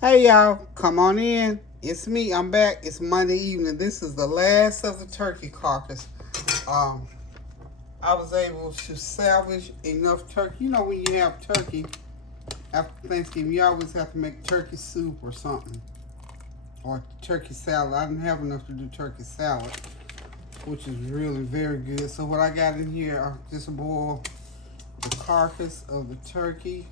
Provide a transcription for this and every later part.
Hey y'all, come on in. It's me. I'm back. It's Monday evening. This is the last of the turkey carcass. Um, I was able to salvage enough turkey. You know when you have turkey after Thanksgiving, you always have to make turkey soup or something, or turkey salad. I didn't have enough to do turkey salad, which is really very good. So what I got in here, I just boiled the carcass of the turkey.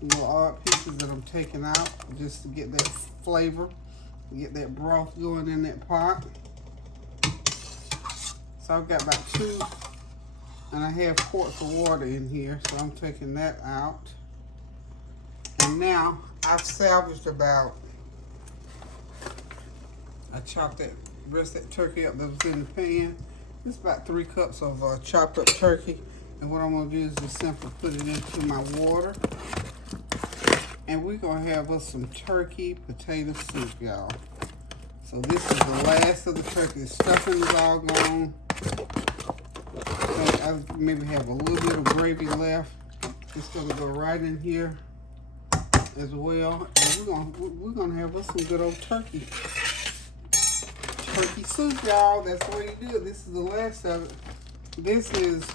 Some little odd pieces that I'm taking out just to get that flavor, get that broth going in that pot. So I've got about 2.5 quarts of water in here, so I'm taking that out. And now I've salvaged I chopped that rest of that turkey up that was in the pan. It's about 3 cups of chopped up turkey. And what I'm gonna do is just simply put it into my water. And we're gonna have us some turkey potato soup, y'all. So this is the last of the turkey. The stuffing is all gone. So I maybe have a little bit of gravy left. It's gonna go right in here as well. And we're gonna have us some good old turkey soup, y'all. That's the way you do it. This is the last of it. This is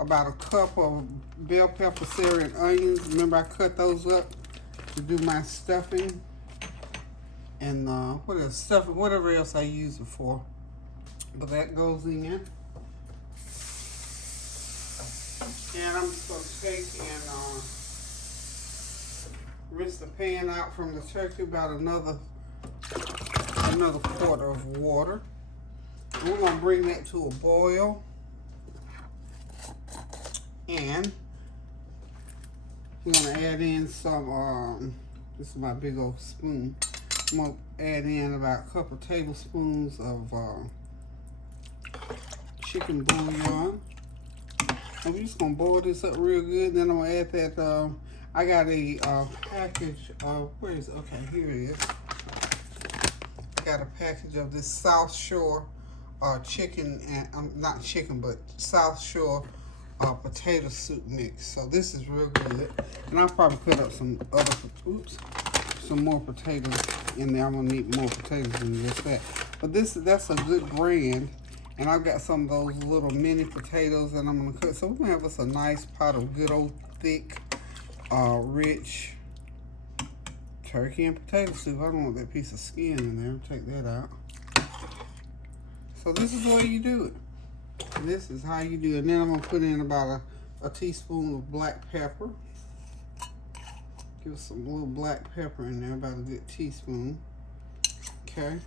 about a cup of bell pepper, celery, and onions. Remember, I cut those up to do my stuffing. And what else? Stuffing, whatever else I use it for. But that goes in. And I'm just going to take and rinse the pan out from the turkey, about another quart of water. And we're going to bring that to a boil. And we're going to add in some, this is my big old spoon. I'm going to add in about a couple tablespoons of chicken bouillon. And we're just going to boil this up real good. Then I'm going to add that, I got a package of, where is it? Okay, here it is. I got a package of this South Shore chicken, and not chicken, but South Shore potato soup mix. So this is real good. And I'll probably put up some more potatoes in there. I'm gonna need more potatoes than just that. But that's a good brand. And I've got some of those little mini potatoes that I'm gonna cook. So we're gonna have us a nice pot of good old thick, rich turkey and potato soup. I don't want that piece of skin in there. Take that out. So this is the way you do it. This is how you do it. And then I'm going to put in about a teaspoon of black pepper. Give some little black pepper in there, about a good teaspoon. Okay.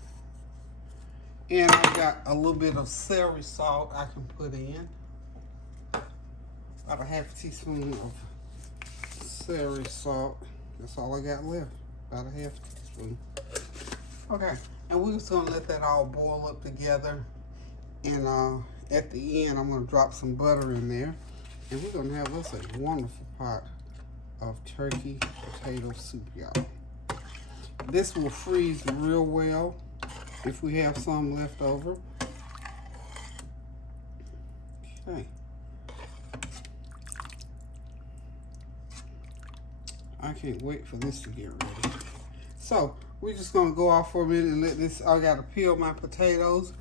And I've got a little bit of celery salt I can put in. About a half teaspoon of celery salt. That's all I got left. About a half teaspoon. Okay. And we're just going to let that all boil up together. And at the end, I'm going to drop some butter in there. And we're going to have us a wonderful pot of turkey potato soup, y'all. This will freeze real well if we have some left over. Okay. I can't wait for this to get ready. So, we're just going to go off for a minute and let this, I got to peel my potatoes.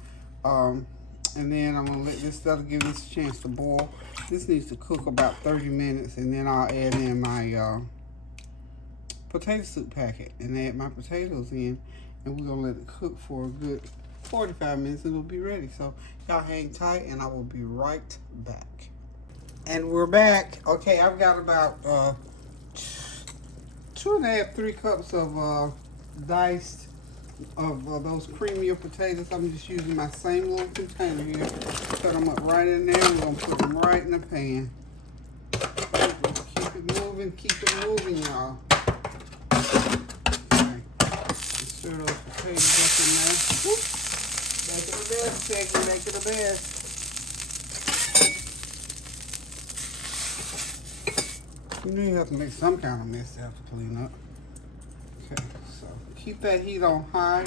And then I'm going to let this, that'll give this a chance to boil. This needs to cook about 30 minutes, and then I'll add in my potato soup packet and add my potatoes in. And we're going to let it cook for a good 45 minutes, and it'll be ready. So y'all hang tight, and I will be right back. And we're back. Okay, I've got about 2.5, 3 cups of diced of those creamier potatoes. I'm just using my same little container here. Cut them up right in there. We're going to put them right in the pan. Keep it moving, y'all. Okay. Stir those potatoes up in there. Whoop. Make it the best, Peggy. Make it the best. You know you have to make some kind of mess to have to clean up. Okay, so keep that heat on high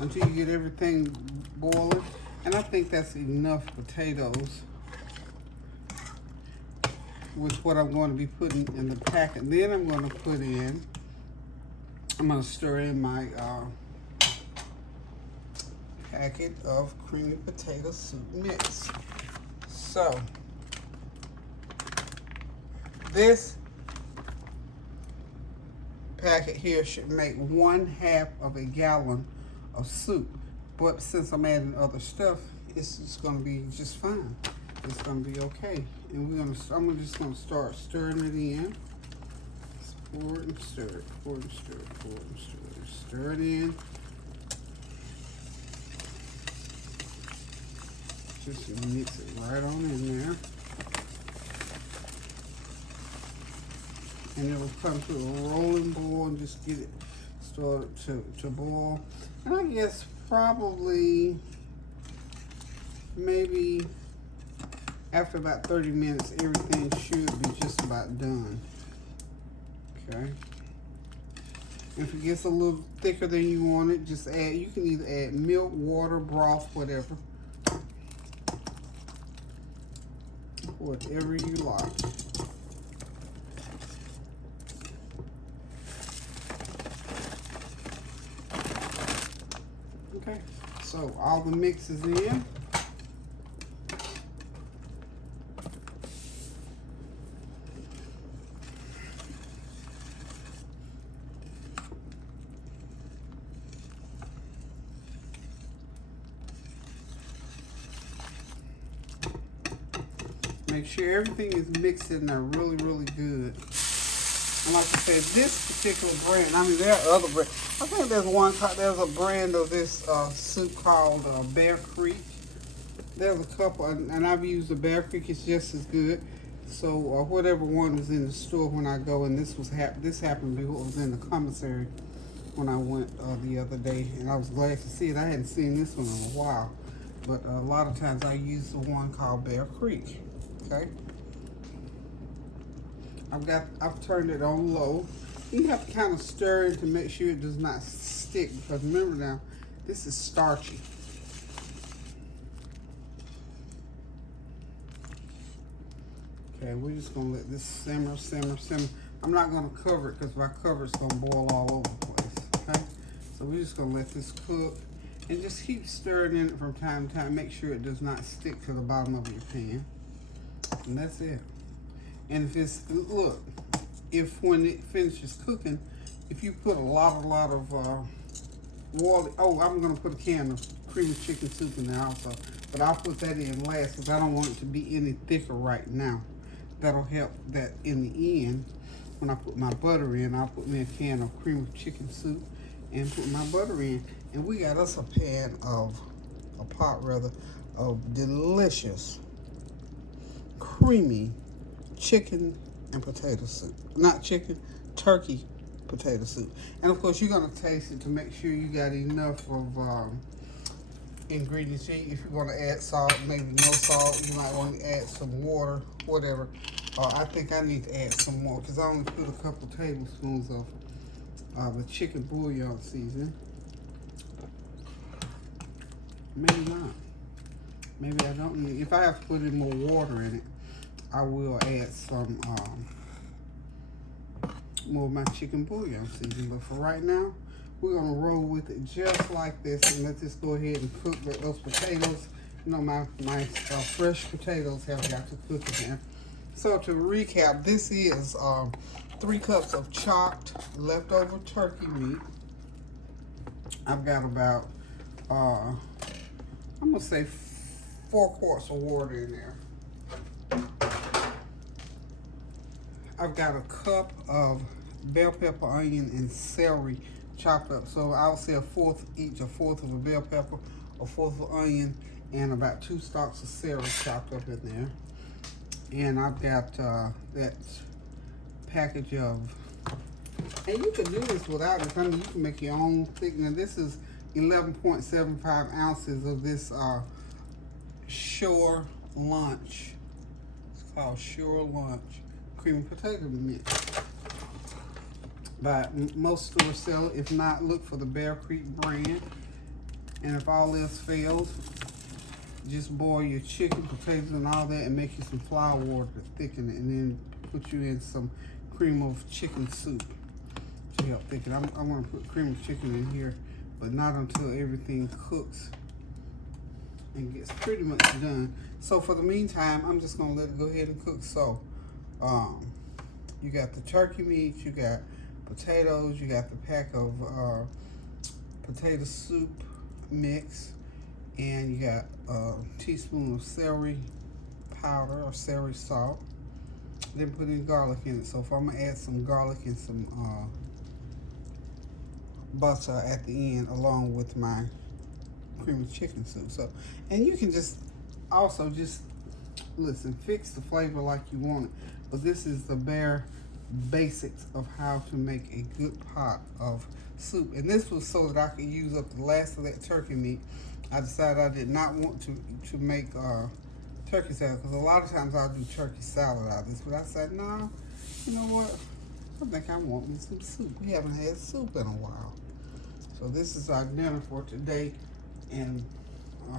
until you get everything boiling. And I think that's enough potatoes with what I'm going to be putting in the packet. Then I'm going to put in I'm gonna stir in my packet of creamy potato soup mix. So this packet here should make 1/2 of a gallon of soup, but since I'm adding other stuff, it's just gonna be just fine. It's gonna be okay, and I'm just gonna start stirring it in. Pour it and stir it, pour it and stir it, pour it and stir it. Stir it in. Just mix it right on in there. And it'll come to a rolling boil and just get it started to boil. And I guess probably maybe after about 30 minutes, everything should be just about done. Okay. If it gets a little thicker than you want it, just add, you can either add milk, water, broth, whatever. Whatever you like. Okay, so all the mix is in. Make sure everything is mixed in there really, really good. And like I said, this particular brand, I mean, there are other brands. I think there's a brand of this soup called Bear Creek. There's a couple, and I've used the Bear Creek. It's just as good. So whatever one was in the store when I go, and this happened to be what was in the commissary when I went the other day, and I was glad to see it. I hadn't seen this one in a while, but a lot of times I use the one called Bear Creek. Okay. I've turned it on low. You have to kind of stir it to make sure it does not stick, because remember now, this is starchy. Okay, we're just gonna let this simmer, simmer, simmer. I'm not gonna cover it, because if I cover it's gonna boil all over the place. Okay, so we're just gonna let this cook and just keep stirring in it from time to time. Make sure it does not stick to the bottom of your pan, and that's it. And if it's, look, if when it finishes cooking, if you put a lot of water, oh, I'm gonna put a can of creamy chicken soup in there also, but I'll put that in last because I don't want it to be any thicker right now. That'll help that in the end. When I put my butter in, I'll put me a can of creamy chicken soup and put my butter in. And we got us a pot of delicious, creamy chicken and potato soup. Not chicken, turkey potato soup. And of course, you're gonna taste it to make sure you got enough of ingredients. If you want to add salt, maybe no salt. You might want to add some water, whatever. I think I need to add some more because I only put a couple tablespoons of the chicken bouillon seasoning. Maybe not. Maybe I don't need. If I have to put in more water in it, I will add some more of my chicken bouillon seasoning. But for right now, we're gonna roll with it just like this and let this go ahead and cook those potatoes. You know, my fresh potatoes have got to cook in there. So to recap, this is 3 cups of chopped leftover turkey meat. I've got about I'm gonna say 4 quarts of water in there. I've got a cup of bell pepper, onion, and celery chopped up. So I'll say a fourth of a bell pepper, a fourth of onion, and about 2 stalks of celery chopped up in there. And I've got that package of, and you can do this without it. I mean, you can make your own thickener. This is 11.75 ounces of this Shore Lunch. It's called Shore Lunch creamy potato mix. But most stores sell it. If not, look for the Bear Creek brand. And if all else fails, just boil your chicken, potatoes, and all that, and make you some flour water to thicken it, and then put you in some cream of chicken soup. to help thicken. I want to put cream of chicken in here, but not until everything cooks and gets pretty much done. So for the meantime, I'm just gonna let it go ahead and cook. So you got the turkey meat, you got potatoes, you got the pack of potato soup mix, and you got a teaspoon of celery powder or celery salt. Then put in garlic in it. So if I'm gonna add some garlic and some butter at the end along with my cream of chicken soup. So, and you can just also just listen, fix the flavor like you want it. But this is the bare basics of how to make a good pot of soup. And this was so that I could use up the last of that turkey meat. I decided I did not want to make turkey salad, because a lot of times I'll do turkey salad out of this, but I said, no, you know what? I think I want me some soup. We haven't had soup in a while. So this is our dinner for today. And I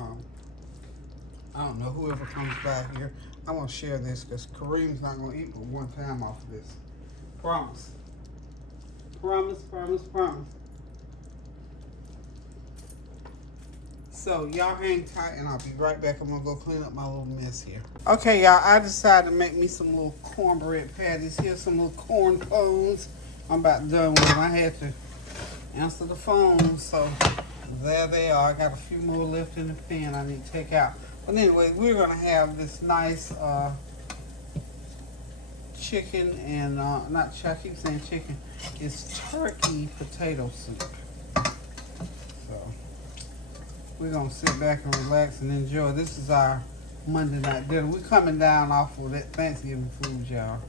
don't know, whoever comes by here, I want to share this because Kareem's not going to eat but one time off of this. Promise. Promise, promise, promise. So y'all hang tight and I'll be right back. I'm gonna go clean up my little mess here. Okay, y'all, I decided to make me some little cornbread patties. Here's some little corn pones. I'm about done with them. I had to answer the phone, so there they are. I got a few more left in the pan I need to take out. But anyway, we're gonna have this nice chicken and I keep saying chicken. It's turkey potato soup. So we're gonna sit back and relax and enjoy. This is our Monday night dinner. We're coming down off of that Thanksgiving food, y'all.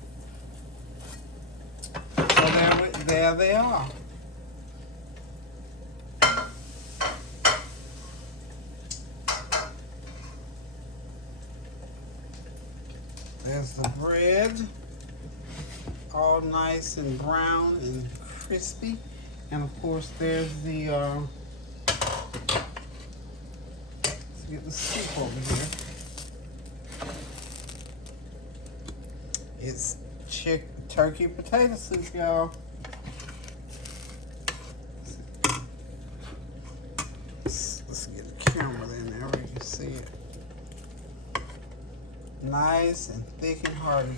So there they are. There's the bread, all nice and brown and crispy. And of course there's the, let's get the soup over here. It's turkey potato soup, y'all. Let's get the camera in there where you can see it. Nice and thick and hearty.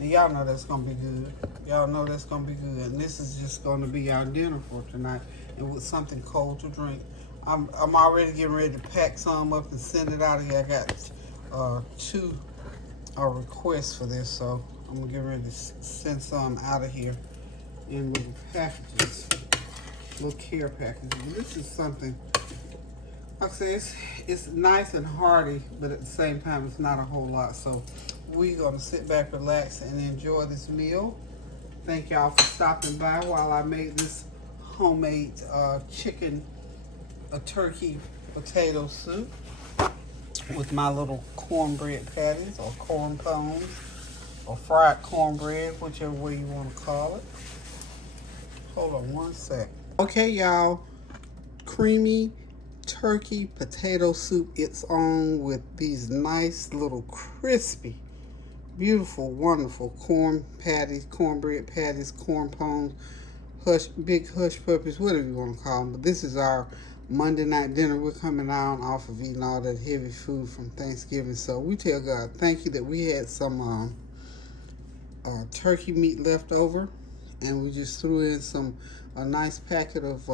And y'all know that's gonna be good. Y'all know that's gonna be good. And this is just gonna be our dinner for tonight, and with something cold to drink. I'm already getting ready to pack some up and send it out of here. I got two requests for this, so I'm gonna get ready to send some out of here in little packages, little care packages. And this is something, like I say, it's nice and hearty, but at the same time, it's not a whole lot. So we're gonna sit back, relax, and enjoy this meal. Thank y'all for stopping by while I made this homemade turkey potato soup with my little cornbread patties or corn pones or fried cornbread, whichever way you want to call it. Hold on one sec. Okay, y'all, creamy turkey potato soup. It's on with these nice little crispy, beautiful, wonderful cornbread patties, corn pones, big hush puppies, whatever you want to call them. But this is our Monday night dinner. We're coming down off of eating all that heavy food from Thanksgiving. So we tell God thank you that we had some turkey meat left over, and we just threw in a nice packet of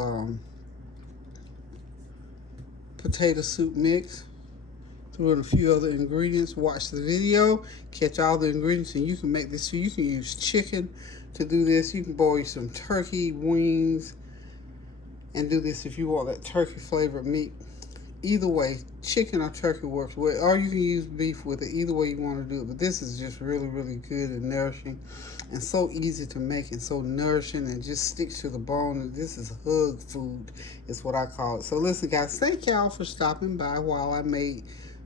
potato soup mix. Threw in a few other ingredients. Watch the video, catch all the ingredients, and you can make this. So you can use chicken to do this. You can boil some turkey wings and do this if you want that turkey flavored meat. Either way, chicken or turkey works well, or you can use beef with it. Either way you want to do it. But this is just really, really good and nourishing, and so easy to make, and so nourishing, and just sticks to the bone. This is hug food, is what I call it. So listen, guys, thank y'all for stopping by while I made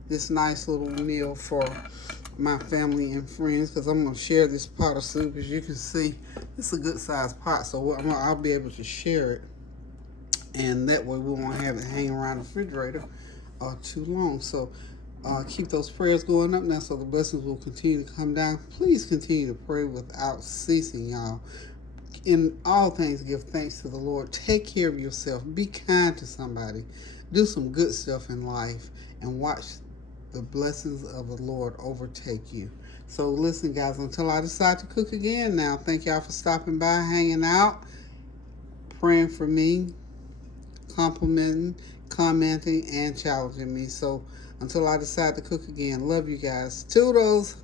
this nice little meal for my family and friends, because I'm going to share this pot of soup. As you can see, this is a good sized pot, so I'll be able to share it, and that way we won't have it hanging around the refrigerator too long. So keep those prayers going up now, so the blessings will continue to come down. Please continue to pray without ceasing, y'all. In all things, give thanks to the Lord. Take care of yourself. Be kind to somebody. Do some good stuff in life and watch the blessings of the Lord overtake you. So listen, guys, until I decide to cook again now, thank y'all for stopping by, hanging out, praying for me, complimenting, commenting, and challenging me. So until I decide to cook again, love you guys. Toodles.